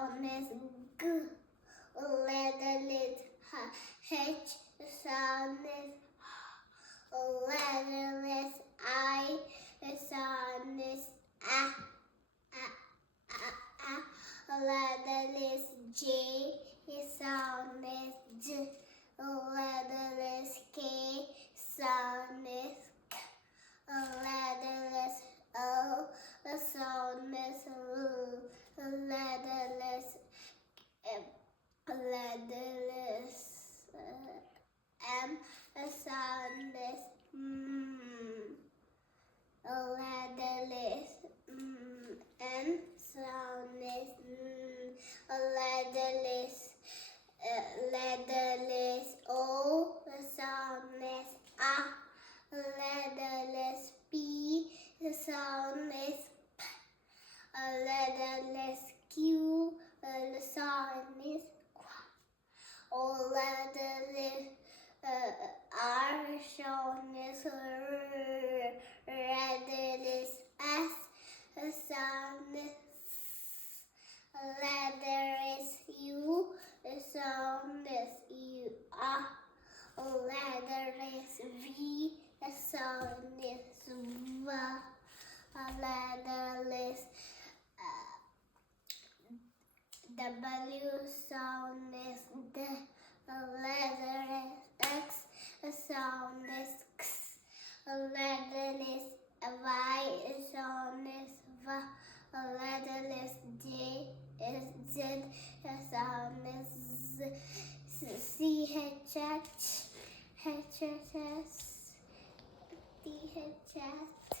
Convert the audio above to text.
sound is G. Letter is H. Sound is H. Letter is I. Sound is A. Letter is J. Sound is J. Letter is K. Sound is K. Letter is O. Sound is L. Letter is M. Letter is M. Sound is M. Letter is N. Sound is N. Letter is O. Sound is A. Letter is P. Sound is P. Letter is Q. Sound is Q. Letter is R. Sound is R. Letter is S. Sound is S. Letter is U. Sound is U. Letter is V. Sound is V. Letter is W. Sound is D. Letter is X. Sound is X. Letter is Y. Sound is V. Letter is J. Z. Sound is Z. C. H. H. H. H. S. D. H. S.